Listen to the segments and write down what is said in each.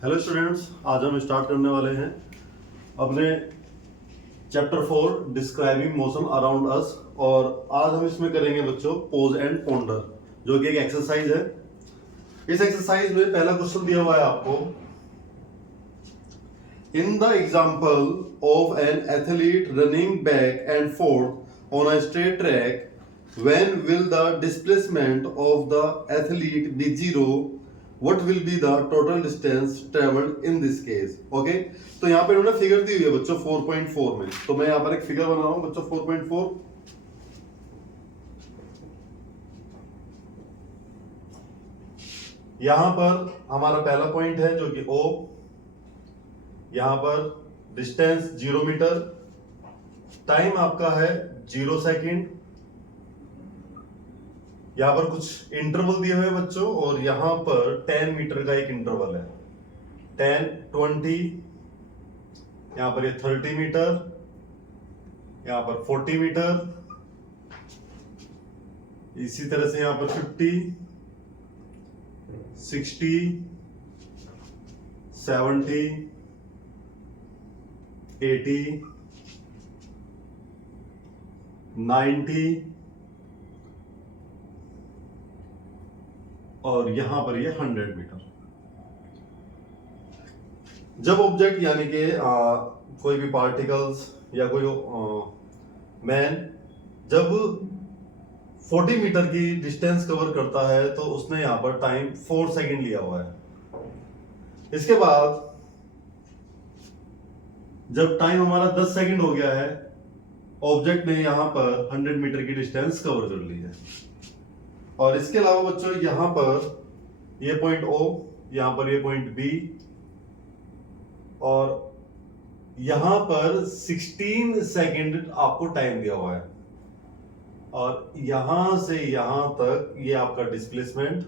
Hello students, आज हम start करने वाले हैं अपने chapter 4 describing motion around us. और आज हम इसमें करेंगे बच्चों पोज एंड पोंडर, जो कि एक एक्सरसाइज है। इस एक्सरसाइज में पहला क्वेश्चन दिया हुआ है आपको, in the example of an athlete running back and fourth on a straight track, when will the displacement of the athlete be zero? What will be the total distance traveled in this case? Okay, तो यहाँ पे इन्होंने figure दी हुई है बच्चों 4.4 में। तो मैं यहाँ पर एक फिगर बना रहा हूँ बच्चों 4.4। यहाँ पर हमारा पहला पॉइंट है जो कि O, यहाँ पर डिस्टेंस 0 मीटर, टाइम आपका है 0 सेकेंड, यहां पर कुछ इंटरवल दिए हुए बच्चों, और यहां पर 10 मीटर का एक इंटरवल है, 10, 20, यहां पर ये 30 मीटर, यहां पर 40 मीटर, इसी तरह से यहां पर 50, 60, 70, 80, 90 और यहां पर ये 100 मीटर। जब ऑब्जेक्ट यानी कि कोई भी पार्टिकल्स या कोई मैन जब 40 मीटर की डिस्टेंस कवर करता है तो उसने यहां पर टाइम 4 सेकंड लिया हुआ है। इसके बाद जब टाइम हमारा 10 सेकंड हो गया है, ऑब्जेक्ट ने यहां पर 100 मीटर की डिस्टेंस कवर कर ली है। और इसके अलावा बच्चों यहां पर ये पॉइंट O, यहां पर ये पॉइंट B, और यहां पर 16 सेकंड आपको टाइम दिया हुआ है। और यहां से यहां तक ये आपका डिस्प्लेसमेंट,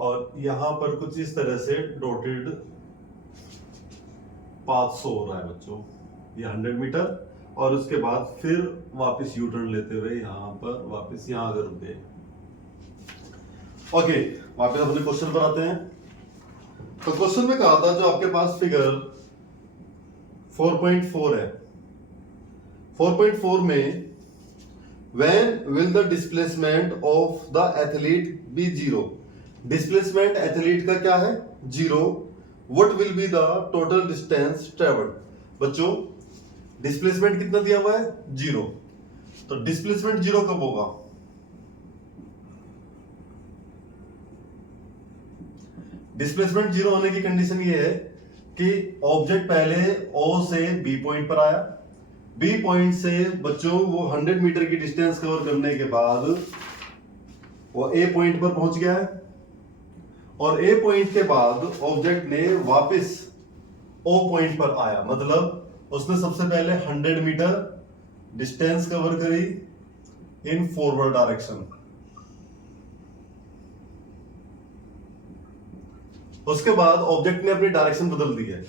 और यहां पर कुछ इस तरह से डॉटेड पाथ शो हो रहा है बच्चों, ये 100 मीटर, और उसके बाद फिर वापस यू टर्न लेते हुए यहां पर वापस यहां अगर रुक गए। ओके, वापस अपने क्वेश्चन पर आते हैं। तो क्वेश्चन में कहा था जो आपके पास फिगर 4.4 है, 4.4 में when will the displacement of the athlete be zero? Displacement athlete का क्या है? 0. What will be the total distance traveled? बच्चों डिस्प्लेसमेंट कितना दिया हुआ है? 0. तो डिस्प्लेसमेंट 0 कब होगा? डिस्प्लेसमेंट 0 होने की कंडीशन ये है कि ऑब्जेक्ट पहले O से B पॉइंट पर आया, B पॉइंट से बच्चों वो 100 मीटर की डिस्टेंस कवर करने के बाद वो A पॉइंट पर पहुंच गया है, और A पॉइंट के बाद ऑब्जेक्ट ने वापस O पॉइंट पर आया, मतलब उसने सबसे पहले 100 मीटर डिस्टेंस कवर करी इन फॉरवर्ड डायरेक्शन। उसके बाद ऑब्जेक्ट ने अपनी डायरेक्शन बदल दी है,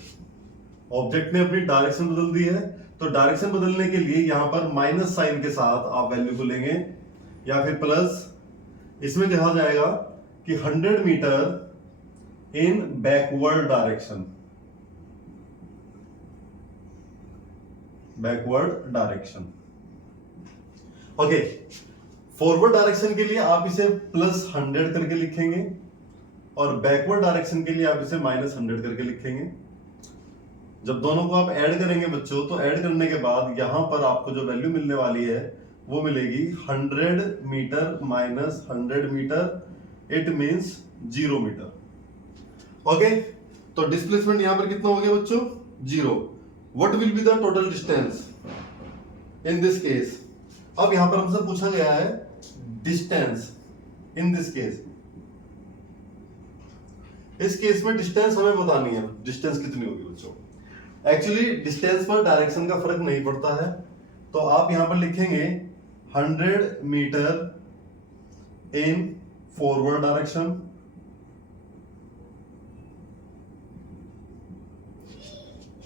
ऑब्जेक्ट ने अपनी डायरेक्शन बदल दी है। तो डायरेक्शन बदलने के लिए यहां पर माइनस साइन के साथ आप वैल्यू को लेंगे, या फिर प्लस। इसमें कहा जाएगा कि 100 metre in backward direction, backward direction. Okay, forward direction के लिए आप इसे +100 करके लिखेंगे, और बैकवर्ड डायरेक्शन के लिए आप इसे -100 करके लिखेंगे। जब दोनों को आप ऐड करेंगे बच्चों, तो ऐड करने के बाद यहां पर आपको जो वैल्यू मिलने वाली है वो मिलेगी 100 metre minus 100 metre, it means 0 metre. Okay, तो डिस्प्लेसमेंट यहां पर कितना हो गया बच्चों? 0. What will be the total distance in this case? अब यहां पर हमसे पूछा गया है डिस्टेंस इन दिस केस। इस केस में डिस्टेंस हमें बतानी है, डिस्टेंस कितनी होगी बच्चों। एक्चुअली डिस्टेंस पर डायरेक्शन का फर्क नहीं पड़ता है, तो आप यहां पर लिखेंगे 100 मीटर इन फॉरवर्ड डायरेक्शन,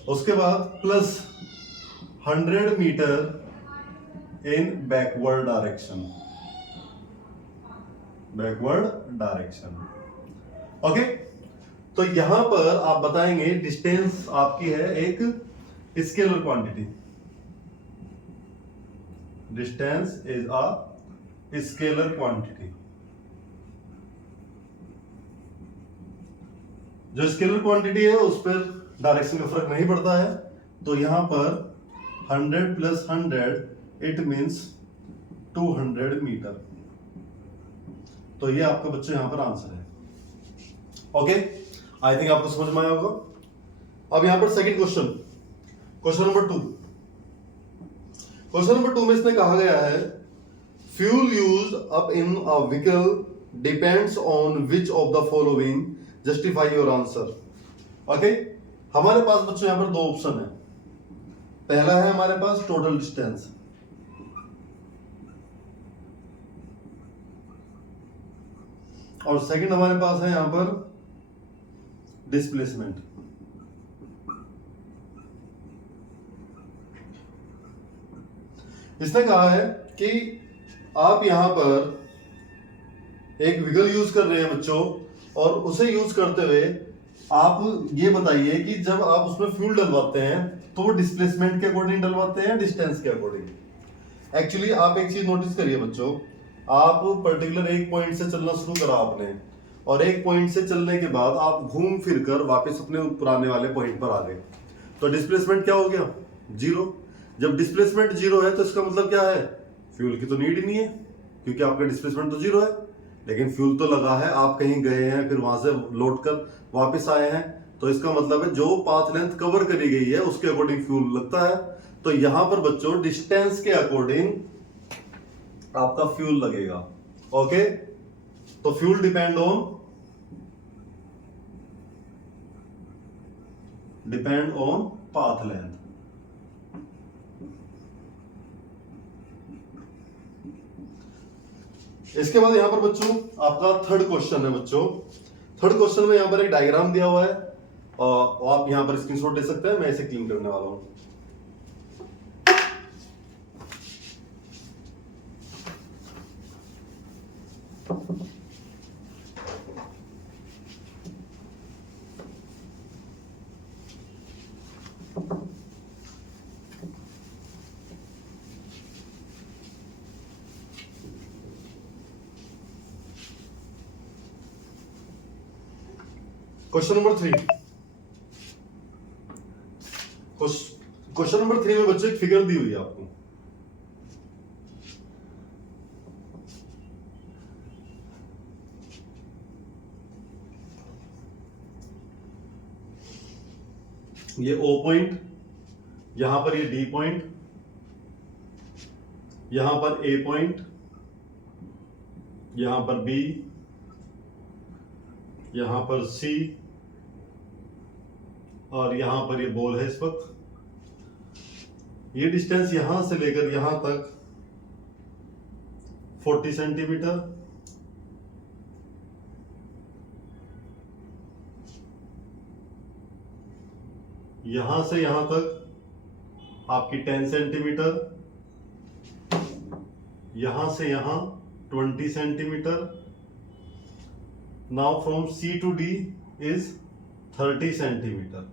उसके बाद plus 100 metre in backward direction. Backward direction. Okay, तो यहां पर आप बताएंगे डिस्टेंस आपकी है एक scalar quantity, distance is a scalar quantity. जो स्केलर क्वांटिटी है उस पर डायरेक्शन का फर्क नहीं पड़ता है, तो यहां पर 100 प्लस 100 इट मींस 200 मीटर। तो ये आपका बच्चों यहां पर आंसर है। ओके, आई थिंक आपको समझ में आया होगा। अब यहां पर second question, question number 2। Question number 2 में इसने कहा गया है fuel use up in a vehicle depends on which of the following, justify your answer. Okay, हमारे पास बच्चों यहां पर दो ऑप्शन है। पहला है हमारे पास टोटल डिस्टेंस, और सेकंड हमारे पास है यहां पर डिस्प्लेसमेंट। इसने कहा है कि आप यहां पर एक व्हीकल यूज कर रहे हैं बच्चों, और उसे यूज करते हुए आप ये बताइए कि जब आप उसमें फ्यूल डलवाते हैं तो वो डिस्प्लेसमेंट के अकॉर्डिंग डलवाते हैं, डिस्टेंस के अकॉर्डिंग। एक्चुअली आप एक चीज नोटिस करिए बच्चों, आप पर्टिकुलर एक पॉइंट से चलना शुरू करा आपने, और एक पॉइंट से चलने के बाद आप घूम फिर कर वापस अपने पुराने वाले पॉइंट पर आ गए, तो डिस्प्लेसमेंट क्या हो गया? जीरो। जब डिस्प्लेसमेंट जीरो है तो इसका मतलब क्या है? फ्यूल की तो नीड ही नहीं है, क्योंकि आपका डिस्प्लेसमेंट तो जीरो है। लेकिन फ्यूल तो लगा है, आप कहीं गए हैं, फिर वहां से लौट कर वापस आए हैं, तो इसका मतलब है जो पाथ लेंथ कवर करी गई है उसके अकॉर्डिंग फ्यूल लगता है। तो यहां पर बच्चों डिस्टेंस के अकॉर्डिंग आपका फ्यूल लगेगा। ओके, तो fuel depend on path length. इसके बाद यहां पर बच्चों आपका थर्ड क्वेश्चन है बच्चों। थर्ड क्वेश्चन में यहां पर एक डायग्राम दिया हुआ है, और आप यहां पर स्क्रीनशॉट ले सकते हैं, मैं इसे क्लीन करने वाला हूं। Question number 3। क्वेश्चन नंबर 3 में बच्चों एक फिगर दी हुई है आपको। ये O पॉइंट, यहां पर ये D पॉइंट, यहां पर A पॉइंट, यहां पर B, यहां पर C, और यहां पर ये बॉल है इस वक्त। ये डिस्टेंस यहां से लेकर यहां तक 40 सेंटीमीटर, यहां से यहां तक आपकी 10 सेंटीमीटर, यहां से यहां 20 centimetre. Now from C to D is 30 centimetre.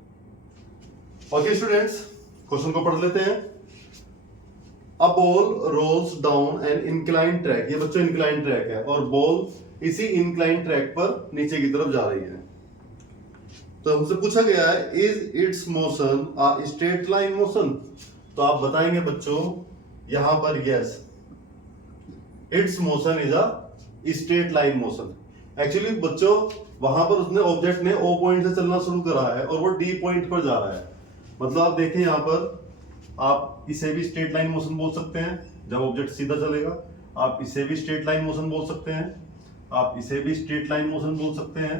Okay students, question को पढ़ लेते हैं। A ball rolls down an incline track, ये बच्चों इंक्लाइन ट्रैक है, और बॉल इसी इंक्लाइन ट्रैक पर नीचे की तरफ जा रही है। तो हमसे पूछा गया है is it's motion a straight line motion. तो आप बताएंगे बच्चों यहां पर yes, it's motion is a straight line motion. Actually बच्चों वहां पर उसने ऑब्जेक्ट ने O पॉइंट से चलना शुरू करा है और वो D पॉइंट पर जा रहा है। मतलब आप देखें यहां पर, आप इसे भी स्ट्रेट लाइन मोशन बोल सकते हैं जब ऑब्जेक्ट सीधा चलेगा, आप इसे भी स्ट्रेट लाइन मोशन बोल सकते हैं, आप इसे भी स्ट्रेट लाइन मोशन बोल सकते हैं,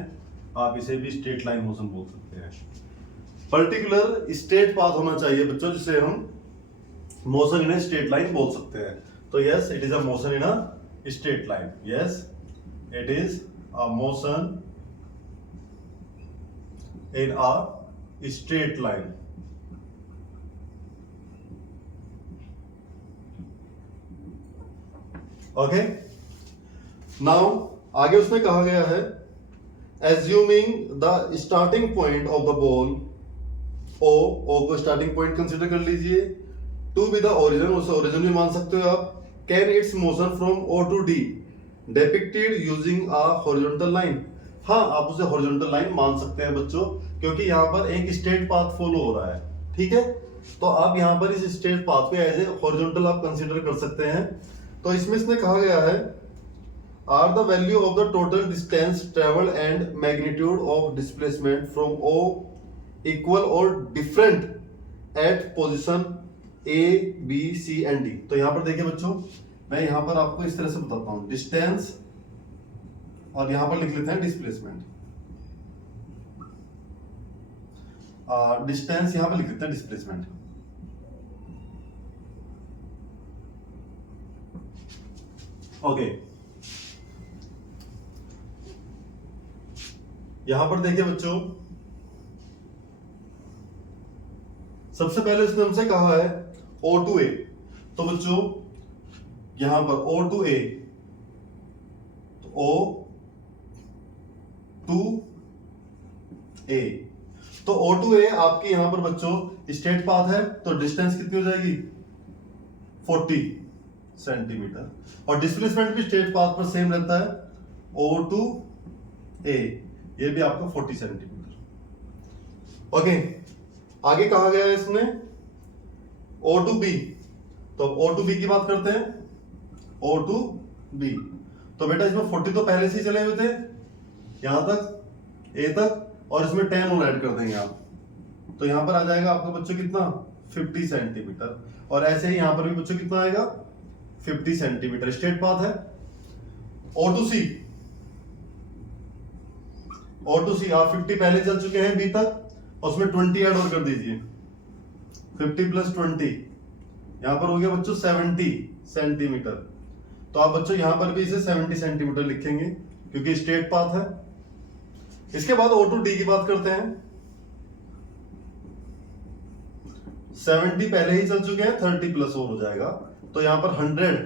आप इसे भी स्ट्रेट लाइन मोशन बोल सकते हैं। पर्टिकुलर स्ट्रेट पाथ होना चाहिए बच्चों, जिसे हम motion in a straight line बोल सकते हैं। तो yes, it is a motion in a straight line. Yes, it is a motion in a straight line. Okay, now आगे उसमें कहा गया है assuming the starting point of the ball O को स्टार्टिंग पॉइंट कंसीडर कर लीजिए, to be the origin, उसे origin भी मान सकते हो आप, can its motion from O to D depicted using a horizontal line. हाँ, आप उसे हॉरिजॉन्टल लाइन मान सकते हैं बच्चों, क्योंकि यहाँ पर एक स्ट्रेट पाथ फॉलो हो रहा है, ठीक है। तो आप यहाँ पर इस स्ट्रेट पाथ को एज ए हॉरिजॉन्टल आप कंसीडर कर सकते हैं। तो इसमें इसने कहा गया है are the value of the total distance travel and magnitude of displacement from O equal और different at position A B C and D. तो यहां पर देखिए बच्चों, मैं यहां पर आपको इस तरह से बताता हूं, डिस्टेंस और यहां पर लिख लेते हैं डिस्प्लेसमेंट। डिस्टेंस यहां पर लिख लेते हैं डिस्प्लेसमेंट। ओके, यहां पर देखिए बच्चों, सबसे पहले उसने हमसे कहा है O टू A। तो बच्चों यहां पर O टू A, तो O टू A, तो O टू A आपकी यहां पर बच्चों स्ट्रेट पाथ है, तो डिस्टेंस कितनी हो जाएगी 40 सेंटीमीटर, और डिस्प्लेसमेंट भी स्ट्रेट पाथ पर सेम रहता है, O टू A, ये भी आपका 40 सेंटीमीटर। ओके, आगे कहा गया है इसमें O टू B। तो O टू B की बात करते हैं, O टू B। तो बेटा इसमें 40 तो पहले से ही चले हुए थे यहां तक A तक, और इसमें 10 और ऐड कर देंगे आप, तो यहां पर आ जाएगा आपका बच्चों कितना 50 सेंटीमीटर, और ऐसे ही यहां पर भी बच्चों कितना आएगा 50 सेंटीमीटर, स्ट्रेट पाथ है। O to C, O to C आप 50 पहले चल चुके हैं B तक, उसमें 20 ऐड और कर दीजिए, 50 प्लस 20 यहां पर हो गया बच्चों 70 सेंटीमीटर। तो आप बच्चों यहां पर भी इसे 70 सेंटीमीटर लिखेंगे क्योंकि स्ट्रेट पाथ है। इसके बाद O टू D की बात करते हैं, 70 पहले ही चल चुके हैं, 30 प्लस और हो जाएगा, तो यहां पर 100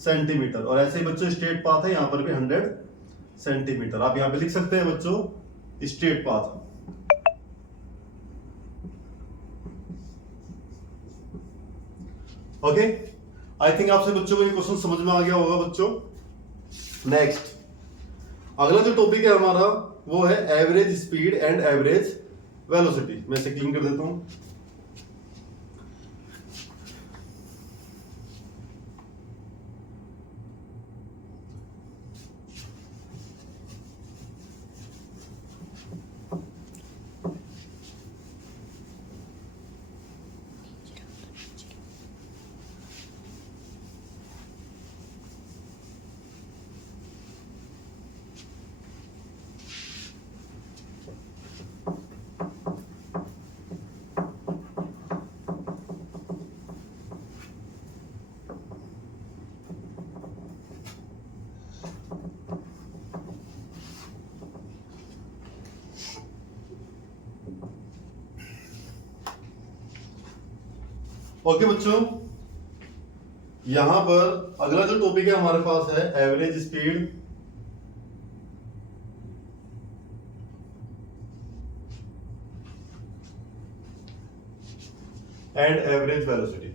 सेंटीमीटर, और ऐसे ही बच्चों स्ट्रेट पाथ है, यहां पर भी 100 सेंटीमीटर। आप यहां पे लिख सकते हैं बच्चों straight path. Okay, I think आपसे बच्चों को ये क्वेश्चन समझ में आ गया होगा बच्चों। नेक्स्ट, अगला जो टॉपिक है हमारा वो है average speed and average velocity. मैं इसे क्लीन कर देता हूं। ओके बच्चों, यहां पर अगला जो टॉपिक है हमारे पास है average speed and average velocity.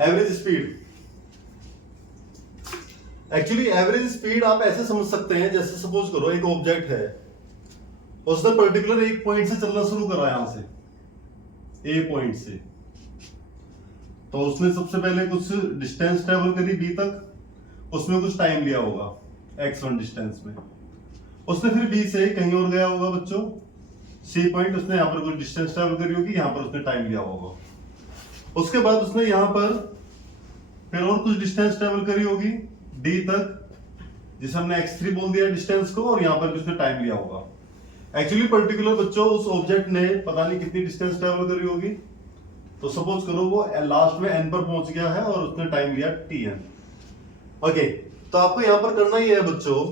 Average speed, actually average speed आप ऐसे समझ सकते हैं, जैसे सपोज करो एक ऑब्जेक्ट है, उसने पर्टिकुलर एक पॉइंट से चलना शुरू करा, यहां से ए पॉइंट से, तो उसने सबसे पहले कुछ डिस्टेंस ट्रेवल करी बी तक, उसमें कुछ टाइम लिया होगा x1 डिस्टेंस में, उसने फिर बी से कहीं और गया होगा बच्चों सी पॉइंट, उसने यहाँ पर कुछ डिस्टेंस ट्रेवल करी होगी, यहाँ पर उसने टाइम लिया होगा, उसके बाद उसने यहाँ पर फिर और कुछ डिस्टेंस ट्रेवल करी होगी डी तक, जिसे हमने x3 बोल दिया डिस्टेंस को, और यहाँ पर भी उसने टाइम लिया होगा। एक्चुअली पर्टिकुलर बच्चों उस ऑब्जेक्ट ने पता नहीं कितनी डिस्टेंस ट्रेवल करी होगी, तो सपोज करो वो लास्ट में n पर पहुंच गया है और उसने टाइम लिया tn। ओके, तो आपको यहाँ पर करना ही है बच्चों,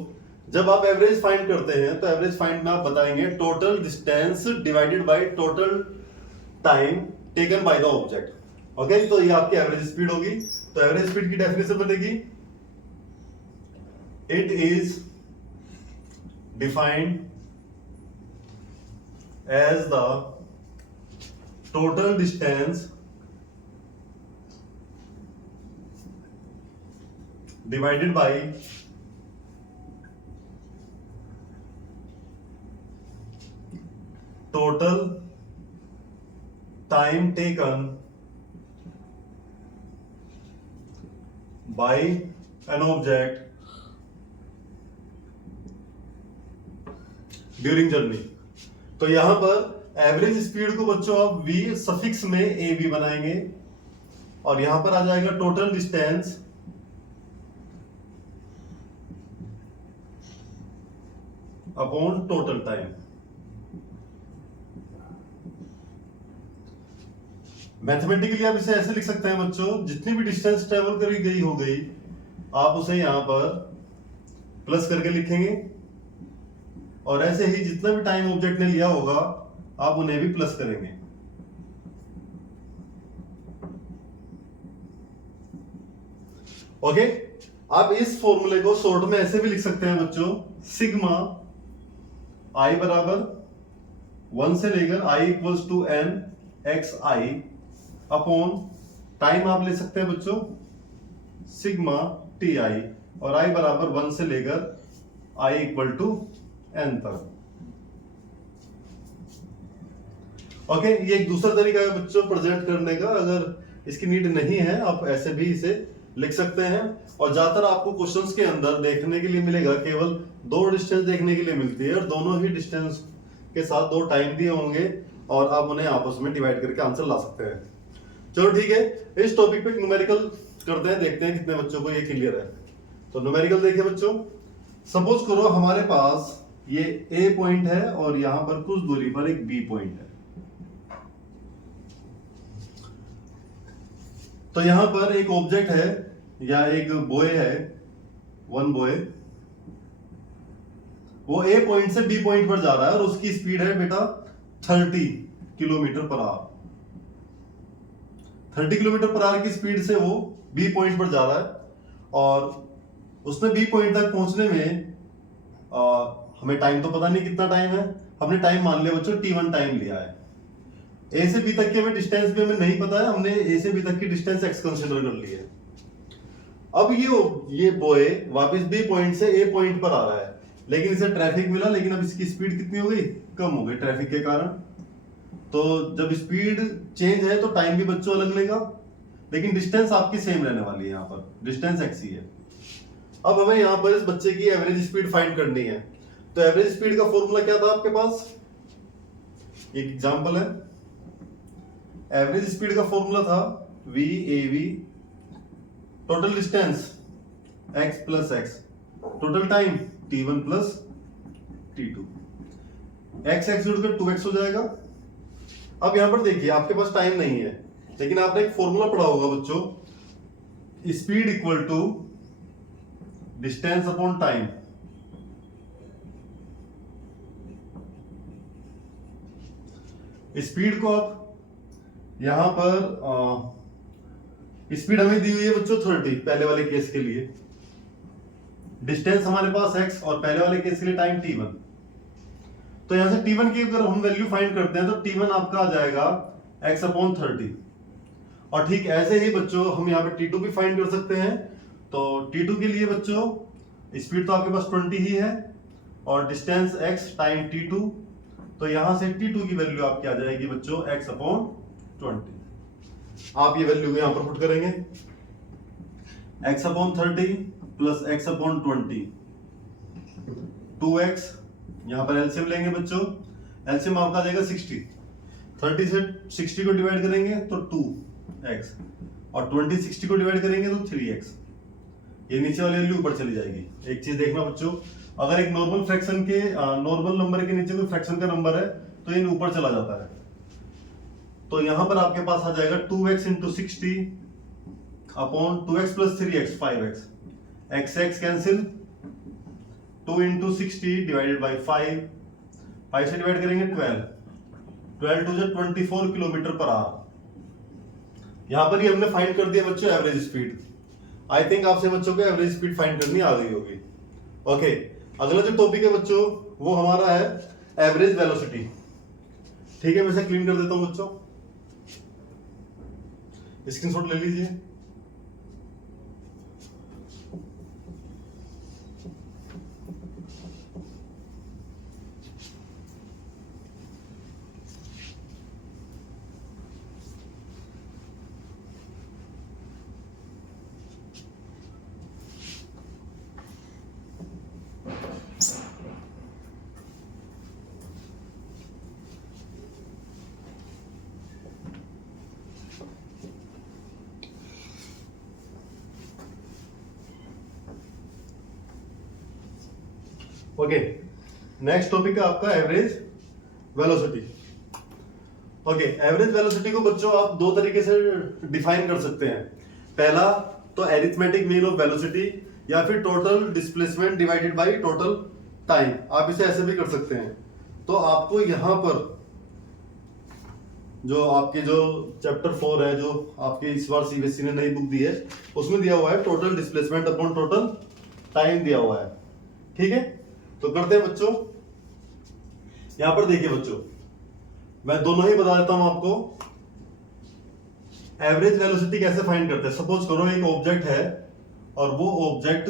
जब आप एवरेज फाइंड करते हैं तो एवरेज फाइंड में आप बताएंगे total distance divided by total time taken by the object. Okay, तो ये आपकी एवरेज स्पीड होगी। तो एवरेज स्पीड की डेफिनेशन बनेगी, it is defined as the total distance divided by total time taken by an object during journey। तो यहां पर एवरेज स्पीड को बच्चों आप v सफिक्स में ए वी बनाएंगे और यहां पर आ जाएगा total distance upon total time. Mathematically आप इसे ऐसे लिख सकते हैं बच्चों, जितनी भी डिस्टेंस ट्रेवल करी गई हो गई आप उसे यहां पर प्लस करके लिखेंगे और ऐसे ही जितना भी टाइम ऑब्जेक्ट ने लिया होगा आप उन्हें भी प्लस करेंगे। ओके, आप इस फॉर्मूले को शॉर्ट में ऐसे भी लिख सकते हैं बच्चों, सिग्मा आई बराबर 1 से लेकर i equals to n x i upon time आप ले सकते हैं बच्चों सिग्मा टी आई और आई बराबर 1 से लेकर आई इक्वल टू एन तक। ओके, ये एक दूसरा तरीका है बच्चों प्रेजेंट करने का। अगर इसकी नीड नहीं है आप ऐसे भी इसे लिख सकते हैं। और ज्यादातर आपको क्वेश्चंस के अंदर देखने के लिए मिलेगा केवल दो डिस्टेंस देखने के लिए मिलती है और दोनों ही डिस्टेंस के साथ दो टाइम दिए होंगे और आप उन्हें आपस में डिवाइड करके आंसर ला सकते हैं। चलो ठीक है, इस टॉपिक पे न्यूमेरिकल करते हैं, देखते हैं कितने बच्चों को ये क्लियर है। तो न्यूमेरिकल देखिए बच्चों, सपोज करो हमारे पास ये ए पॉइंट है और यहां पर कुछ दूरी पर एक बी पॉइंट है। तो यहां पर एक ऑब्जेक्ट है या एक बॉय है, वन बॉय, वो ए पॉइंट से बी पॉइंट पर जा रहा है और उसकी स्पीड है बेटा 30 kilometre per hour. 30 kilometre per hour की स्पीड से वो बी पॉइंट पर जा रहा है और उसने बी पॉइंट तक पहुंचने में हमें टाइम तो पता नहीं कितना टाइम है, हमने टाइम मान लिया बच्चों T1 टाइम लिया है। ए से बी तक की हमें डिस्टेंस भी हमें नहीं पता है, हमने ए से बी तक की डिस्टेंस एक्स कंसीडर कर ली है। अब ये बॉय वापस बी पॉइंट से ए पॉइंट पर आ रहा है, लेकिन इसे ट्रैफिक मिला, लेकिन अब इसकी स्पीड कितनी हो गई, कम हो गई ट्रैफिक के कारण। तो जब स्पीड चेंज है तो टाइम भी बच्चों अलग लेगा, लेकिन डिस्टेंस आपकी सेम रहने वाली है, यहाँ पर डिस्टेंस एक्स ही है। अब हमें यहाँ पर इस बच्चे की एवरेज स्पीड फाइंड करनी है। तो एवरेज स्पीड का फॉर्मूला क्या था आपके पास, एक एग्जांपल है। एवरेज स्पीड का फॉर्मूला था v av total distance x plus x total time t1 plus t2। x जुड़कर 2x हो जाएगा। अब यहां पर देखिए आपके पास टाइम नहीं है, लेकिन आपने एक फॉर्मूला पढ़ा होगा बच्चों, speed equal to distance upon time. Speed को आप यहां पर स्पीड हमें दी हुई है बच्चों 30 पहले वाले केस के लिए, डिस्टेंस हमारे पास x और पहले वाले केस के लिए टाइम t1। तो यहां से t1 की अगर हम वैल्यू फाइंड करते हैं तो t1 आपका आ जाएगा x अपॉन 30। और ठीक ऐसे ही बच्चों हम यहाँ पे t2 भी फाइंड कर सकते हैं। तो t2 के लिए बच्चों स्पीड तो आपके पास 20 ही है और डिस्टेंस x टाइम t2, तो यहां से t2 की वैल्यू आपकी आ जाएगी बच्चों x अपॉन 20। आप ये वैल्यू यहां पर पुट करेंगे, x upon 30 plus x upon 20 2x, यहां पर एलसीएम लेंगे बच्चों, एलसीएम आपका आ जाएगा 60। 30 से 60 को डिवाइड करेंगे तो 2x और 20 60 को डिवाइड करेंगे तो 3x। ये नीचे वाली वैल्यू ऊपर चली जाएगी। एक चीज देखना बच्चों, अगर एक नॉर्मल फ्रैक्शन के नॉर्मल नंबर के नीचे कोई फ्रैक्शन का नंबर है तो ये ऊपर चला जाता है। तो यहां पर आपके पास आ जाएगा 2x into 60 upon 2x plus 3x 5x, x x cancel, 2 into 60 divided by 5, 5 से डिवाइड करेंगे 12, 12 टू 24 किलोमीटर पर आवर। यहां पर ही हमने फाइंड कर दिया बच्चों एवरेज स्पीड। आई थिंक आपसे बच्चों को एवरेज स्पीड फाइंड करनी आ गई होगी। ओके, अगला जो टॉपिक है बच्चों वो हमारा है एवरेज वेलोसिटी। ठीक है, मैं इसे क्लीन कर देता हूं बच्चों, स्क्रीनशॉट ले लीजिए। ओके, नेक्स्ट टॉपिक है आपका average velocity. Okay, average velocity को बच्चों आप दो तरीके से डिफाइन कर सकते हैं। पहला तो एरिथमेटिक मीन ऑफ वेलोसिटी, या फिर total displacement divided by total time, आप इसे ऐसे भी कर सकते हैं। तो आपको यहां पर जो आपके जो चैप्टर 4 है, जो आपके इस बार सीबीएसई ने नई बुक दी है, उसमें दिया हुआ है total displacement upon total time दिया हुआ है। ठीक है, तो करते हैं बच्चों। यहां पर देखिए बच्चों, मैं दोनों ही बता देता हूं आपको। एवरेज वेलोसिटी कैसे फाइंड करते हैं। सपोज करो एक ऑब्जेक्ट है और वो ऑब्जेक्ट,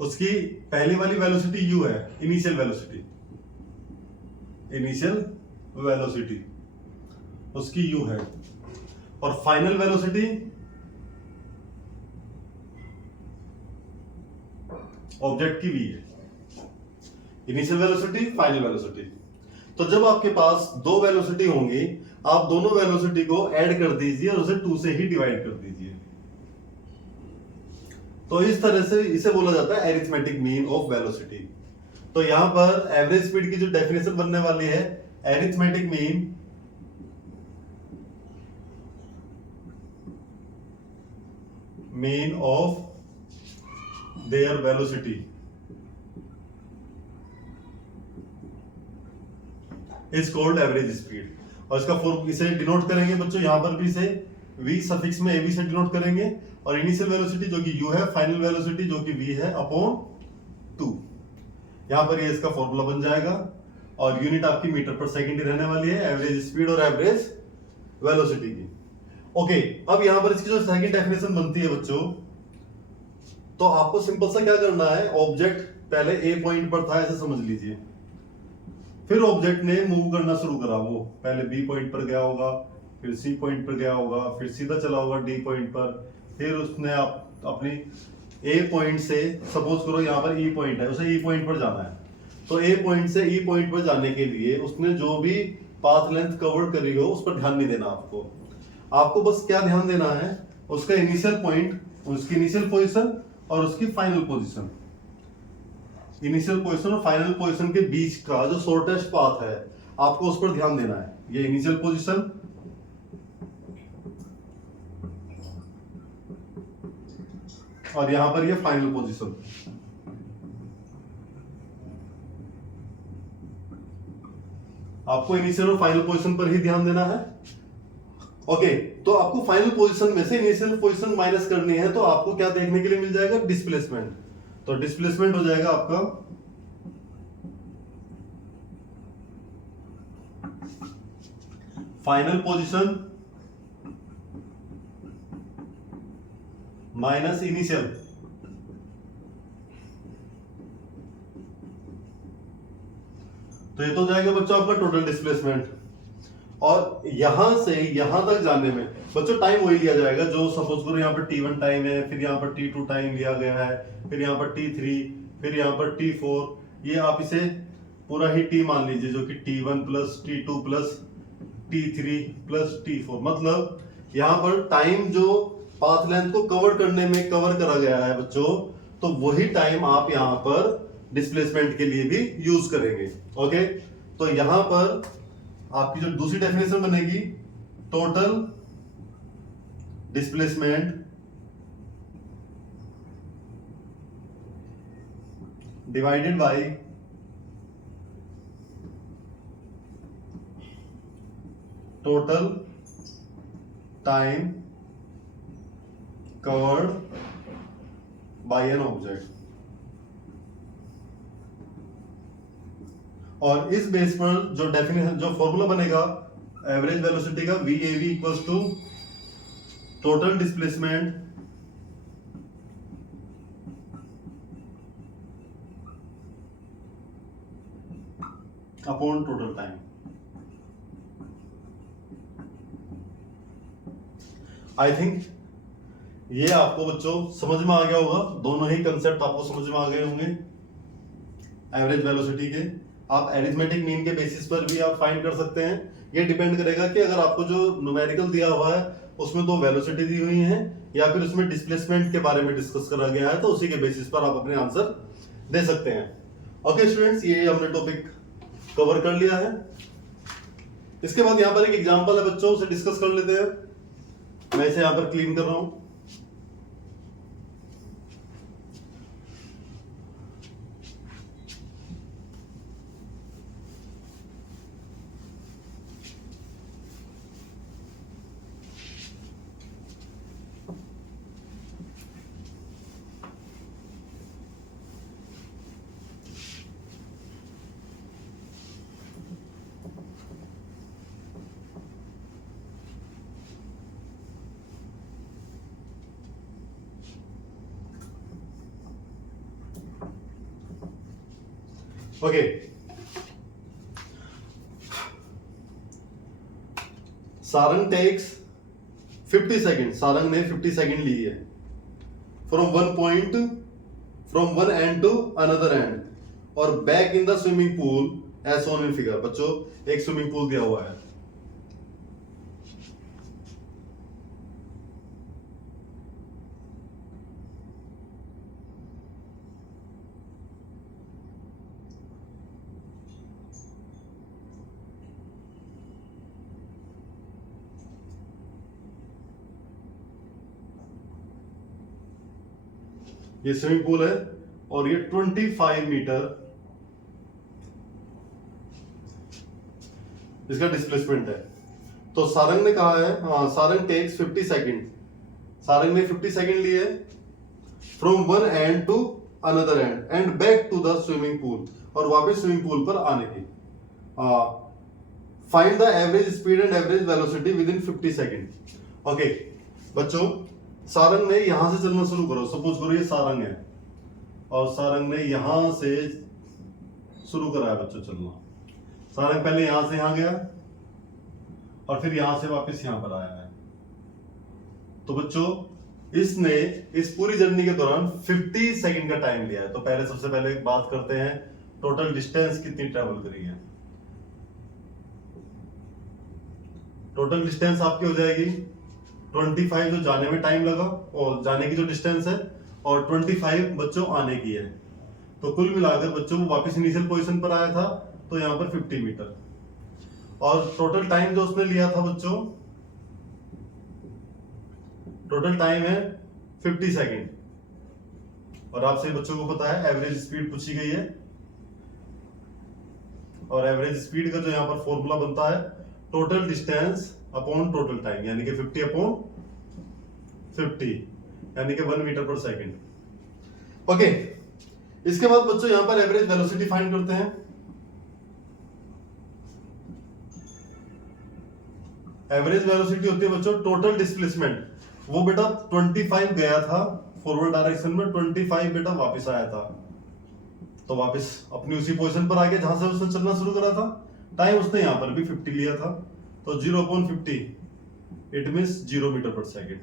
उसकी पहली वाली वेलोसिटी u है, इनिशियल वेलोसिटी, इनिशियल वेलोसिटी उसकी u है, और फाइनल वेलोसिटी ऑब्जेक्ट की v है। Initial velocity, final velocity. तो जब आपके पास दो वेलोसिटी होंगी, आप दोनों वेलोसिटी को ऐड कर दीजिए और उसे 2 से ही डिवाइड कर दीजिए। तो इस तरह से इसे बोला जाता है एरिथमेटिक मीन ऑफ वेलोसिटी। तो यहां पर एवरेज स्पीड की जो डेफिनेशन बनने वाली है, arithmetic mean of their velocity is called average speed. और इसका फॉर्म इसे डिनोट करेंगे बच्चों, यहां पर भी इसे v सफिक्स में ab से डिनोट करेंगे, और इनिशियल वेलोसिटी जो कि u है, फाइनल वेलोसिटी जो कि v है अपॉन 2। यहां पर ये इसका फॉर्मूला बन जाएगा, और यूनिट आपकी मीटर पर सेकंड रहने वाली है एवरेज स्पीड और एवरेज वेलोसिटी की। ओके, अब यहां पर इसकी जो सेकंड डेफिनेशन बनती है बच्चों, तो आपको सिंपल सा क्या करना है, ऑब्जेक्ट पहले ए पॉइंट पर था ऐसे समझ लीजिए, फिर ऑब्जेक्ट ने मूव करना शुरू करा, वो पहले बी पॉइंट पर गया होगा, फिर सी पॉइंट पर गया होगा, फिर सीधा चला होगा डी पॉइंट पर, फिर उसने अपनी ए पॉइंट से, सपोज करो यहाँ पर ई पॉइंट है, उसे ई पॉइंट पर जाना है, तो ए पॉइंट से ई पॉइंट पर जाने के लिए उसने जो भी पाथ लेंथ कवर करी हो उस पर ध्यान नहीं देना आपको। आपको बस क्या ध्यान देना है, उसका इनिशियल पॉइंट, उसकी इनिशियल पोजीशन और उसकी फाइनल पोजीशन। इनिशियल पोजीशन और फाइनल पोजीशन के बीच का जो शॉर्टेस्ट पाथ है, आपको उस पर ध्यान देना है। ये इनिशियल पोजीशन और यहां पर ये फाइनल पोजीशन। आपको इनिशियल और फाइनल पोजीशन पर ही ध्यान देना है। ओके, तो आपको फाइनल पोजीशन में से इनिशियल पोजीशन माइनस करनी है, तो आपको क्या देखने के लिए मिल जाएगा, डिस्प्लेसमेंट। तो डिस्प्लेसमेंट हो जाएगा आपका फाइनल पोजीशन माइनस इनिशियल। तो ये तो हो जाएगा बच्चों आपका टोटल डिस्प्लेसमेंट। और यहां से यहां तक जाने में बच्चों टाइम वही लिया जाएगा जो, सपोज करो यहाँ पर t1 टाइम है, फिर यहाँ पर t2 टाइम लिया गया है, फिर यहाँ पर t3, फिर यहाँ पर t4। ये आप इसे पूरा ही t मान लीजिए, जो कि t1 plus t2 plus t3 plus t4। मतलब यहाँ पर टाइम जो पाथ लेंथ को कवर करने में कवर करा गया है बच्चों, तो वही टाइम आप यहाँ पर डिस्प्लेसमेंट के लिए भी यूज करेंगे। ओके, तो यहां पर आपकी जो दूसरी डेफिनेशन बनेगी, total displacement divided by total time covered by an object. और इस बेस पर जो डेफिनेशन जो फॉर्मूला बनेगा एवरेज वेलोसिटी का, VAV equals to total displacement upon total time. I think ये आपको बच्चों समझ में आ गया होगा, दोनों ही कंसेप्ट आपको समझ में आ गए होंगे एवरेज वेलोसिटी के। आप एरिथमेटिक मीन के बेसिस पर भी आप फाइंड कर सकते हैं। ये डिपेंड करेगा कि अगर आपको जो न्यूमेरिकल दिया हुआ है उसमें दो वेलोसिटी दी हुई है या फिर उसमें डिस्प्लेसमेंट के बारे में डिस्कस करा गया है, तो उसी के बेसिस पर आप अपने आंसर दे सकते हैं। ओके स्टूडेंट्स, ये हमने टॉपिक कवर कर लिया है। इसके बाद यहाँ पर एक एग्जांपल है बच्चों, उसे डिस्कस कर लेते हैं। मैं इसे यहाँ पर क्लीन कर रहा हूं। Okay, Sarang takes 50 second, Sarang ने 50 सेकेंड ली है from one and to another end और back in the swimming pool as shown in figure. बच्चों एक स्विमिंग पूल दिया हुआ है, ये स्विमिंग पूल है और ये 25 मीटर इसका डिस्प्लेसमेंट है। तो सारंग ने कहा है, हाँ, सारंग टेक्स 50 सेकेंड, सारंग ने 50 सेकेंड लिए from one and to another end back to the swimming pool, और वापस स्विमिंग पूल पर आने की। Find the average speed and average velocity within 50 second. Okay बच्चों, सारंग ने यहां से चलना शुरू करो। सपोज करो ये सारंग है और सारंग ने यहां से शुरू करा है बच्चों चलना। सारंग पहले यहां से यहां गया और फिर यहां से वापस यहां पर आया है। तो बच्चों इसने इस पूरी जर्नी के दौरान 50 सेकंड का टाइम लिया है। तो पहले सबसे पहले बात करते हैं टोटल डिस्टेंस कितनी ट्रेवल करी है। टोटल डिस्टेंस आपकी हो जाएगी 25 जो जाने में टाइम लगा और जाने की जो डिस्टेंस है, और 25 बच्चों आने की है। तो कुल मिलाकर बच्चों वो वापस इनिशियल पोजीशन पर आया था, तो यहाँ पर 50 मीटर। और टोटल टाइम जो उसने लिया था बच्चों, टोटल टाइम है 50 सेकेंड। और आपसे बच्चों को पता है एवरेज स्पीड पूछी गई है, और एवरेज स्पीड का जो यहाँ पर फॉर्मूला बनता है total distance upon total time, यानी कि 50 अपॉन 50, यानी कि 1 मीटर पर सेकेंड। ओके, इसके बाद बच्चों यहां पर एवरेज वेलोसिटी फाइंड करते हैं। एवरेज वेलोसिटी होती है बच्चों टोटल डिस्प्लेसमेंट। वो बेटा 25 गया था फॉरवर्ड डायरेक्शन में, 25 बेटा वापस आया था, तो वापस अपनी उसी पोजीशन पर आ गया जहां से उसने चलना शुरू करा था। टाइम उसने यहां पर भी 50 लिया था, तो 0/50 इट मींस 0 मीटर पर सेकेंड।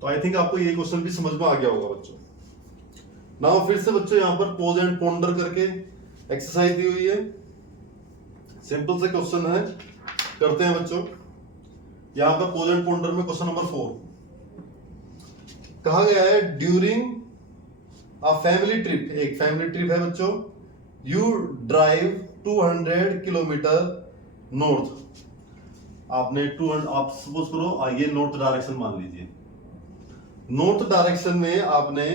तो आई थिंक आपको ये क्वेश्चन भी समझ में आ गया होगा बच्चों। नाउ फिर से बच्चों यहां पर पोज एंड पोंडर करके एक्सरसाइज दी हुई है, सिंपल से क्वेश्चन है, करते हैं बच्चों। यहां पर पोज एंड पोंडर में क्वेश्चन नंबर 4 कहा गया है ड्यूरिंग अ फैमिली ट्रिप, एक फैमिली ट्रिप है बच्चों, यू ड्राइव 200 किलोमीटर नॉर्थ। आपने आप सपोज करो ये नॉर्थ डायरेक्शन मान लीजिए, नॉर्थ डायरेक्शन में आपने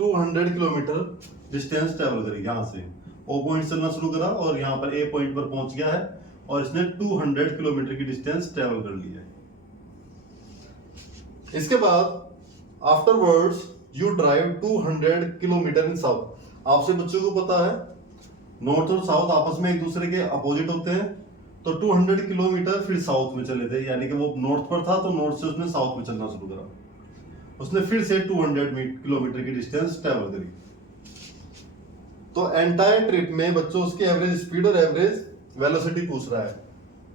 200 किलोमीटर डिस्टेंस ट्रेवल करी। यहां से ओ पॉइंट चलना शुरू करा और यहाँ पर ए पॉइंट पर पहुंच गया है और इसने 200 किलोमीटर की डिस्टेंस ट्रेवल कर ली है। इसके बाद afterwards you drive 200 kilometre in south. आपसे बच्चों को पता है नॉर्थ और साउथ आपस में एक दूसरे के अपोजिट होते हैं, तो 200 किलोमीटर फिर साउथ में चले थे, यानी कि वो नॉर्थ पर था तो नॉर्थ से उसने साउथ में चलना शुरू करा। उसने फिर से 200 किलोमीटर की डिस्टेंस ट्रेवल करी। तो एंटायर ट्रिप में बच्चों उसकी एवरेज स्पीड और एवरेज वेलोसिटी पूछ रहा है।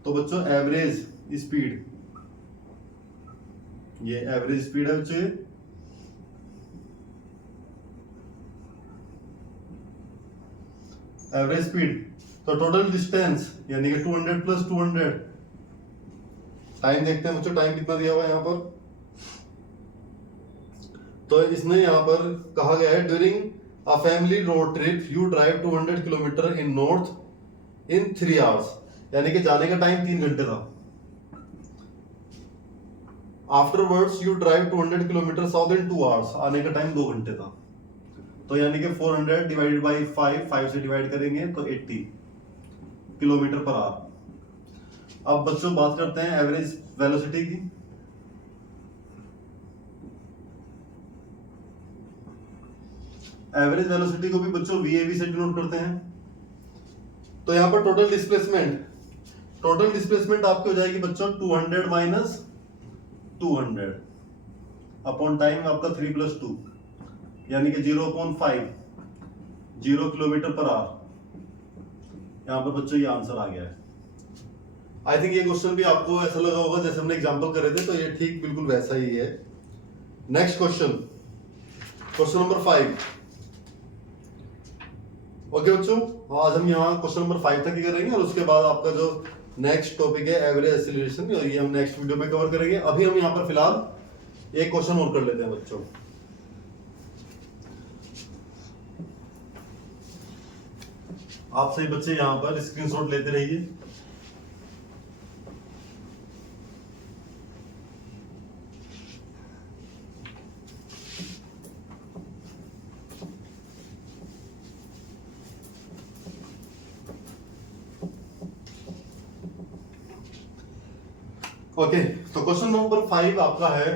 तो बच्चों एवरेज स्पीड, ये एवरेज स्पीड है बच्चों, एवरेज स्पीड। तो टोटल डिस्टेंस यानी कि 200 प्लस 200। टाइम देखते हैं बच्चों, टाइम कितना दिया हुआ है यहाँ पर। तो इसने यहाँ पर कहा गया है during a family road trip you drive 200 kilometre in north in 3 hours, यानी कि जाने का टाइम 3 घंटे था। Afterwards you drive 200 kilometre south in 2 hours, आने का टाइम 2 घंटे था। तो यानी कि 400 डिवाइडेड बाई 5 से डिवाइड करेंगे तो 80 किलोमीटर पर आवर। अब बच्चों बात करते हैं एवरेज वेलोसिटी की। एवरेज वेलोसिटी को भी बच्चों VAV से डिनोट करते हैं। तो यहां पर टोटल डिस्प्लेसमेंट आपकी हो जाएगी बच्चों 200 माइनस 200 अपॉन टाइम आपका 3 + 2, यानी कि 0.5, 0 किलोमीटर पर आवर। यहां पर बच्चों ये आंसर आ गया है। आई थिंक ये क्वेश्चन भी आपको ऐसा लगा होगा जैसे हमने एग्जांपल करे थे, तो ये ठीक बिल्कुल वैसा ही है। Next question number 5। ओके बच्चों, आज हम यहाँ क्वेश्चन नंबर 5 तक ही करेंगे और उसके बाद आपका जो नेक्स्ट टॉपिक है एवरेज एक्सीलरेशन, ये हम नेक्स्ट वीडियो में कवर करेंगे। अभी हम यहाँ पर फिलहाल एक क्वेश्चन और कर लेते हैं बच्चों। आप सही बच्चे यहाँ पर स्क्रीनशॉट लेते रहिए। ओके, तो क्वेश्चन नंबर 5 आपका है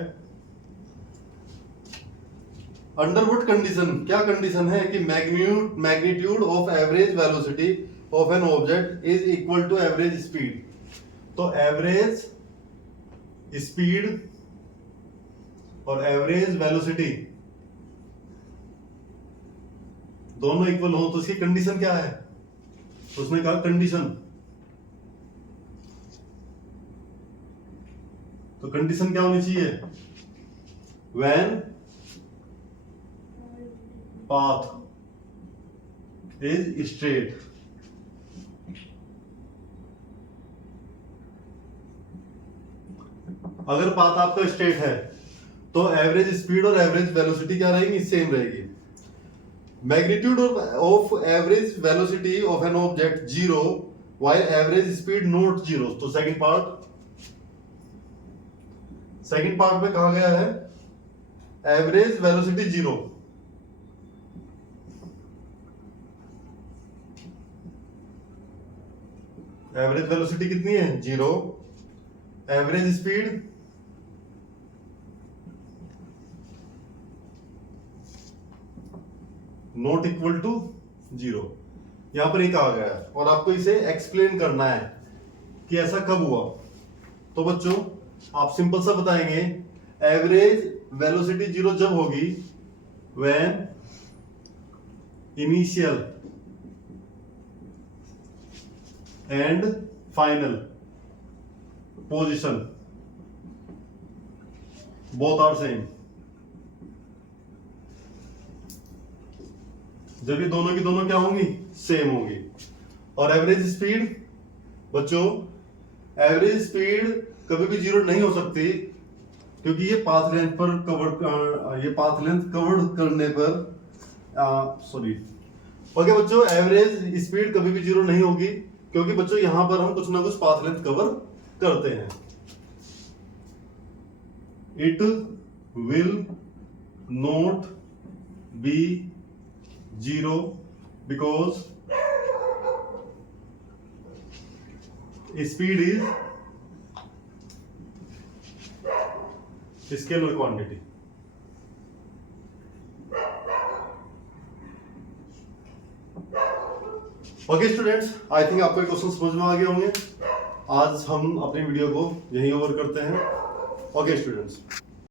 अंडर व्हाट कंडीशन, क्या कंडीशन है कि magnitude of average velocity of an object is equal to average speed. तो एवरेज स्पीड और एवरेज वेलोसिटी दोनों इक्वल हो तो इसकी कंडीशन क्या है। तो उसने कहा कंडीशन, तो कंडीशन क्या होनी चाहिए, व्हेन पाथ इज स्ट्रेट। अगर पाथ आपका स्ट्रेट है तो एवरेज स्पीड और एवरेज वेलोसिटी क्या रहेगी, सेम रहेगी। Magnitude of average velocity of an object 0 while average speed not 0। तो सेकंड पार्ट में कहा गया है एवरेज वेलोसिटी 0, एवरेज वेलोसिटी कितनी है 0, average speed not equal to 0। यहां पर एक आ गया है और आपको इसे एक्सप्लेन करना है कि ऐसा कब हुआ। तो बच्चों आप सिंपल सा बताएंगे एवरेज वेलोसिटी 0 जब होगी when initial and final position both are same. जब ये दोनों की दोनों क्या होंगी, सेम होंगी। और एवरेज स्पीड बच्चों, एवरेज स्पीड कभी भी 0 नहीं हो सकती क्योंकि ये पाथ लेंथ कवर करने पर सॉरी। ओके बच्चों, एवरेज स्पीड कभी भी 0 नहीं होगी क्योंकि बच्चों यहां पर हम कुछ ना कुछ पाथ लेंथ कवर करते हैं। It will not be 0 because speed is scalar quantity. Okay students, I think आपको क्वेश्चन समझ में आ गए होंगे। आज हम अपनी वीडियो को यहीं ओवर करते हैं। Okay students.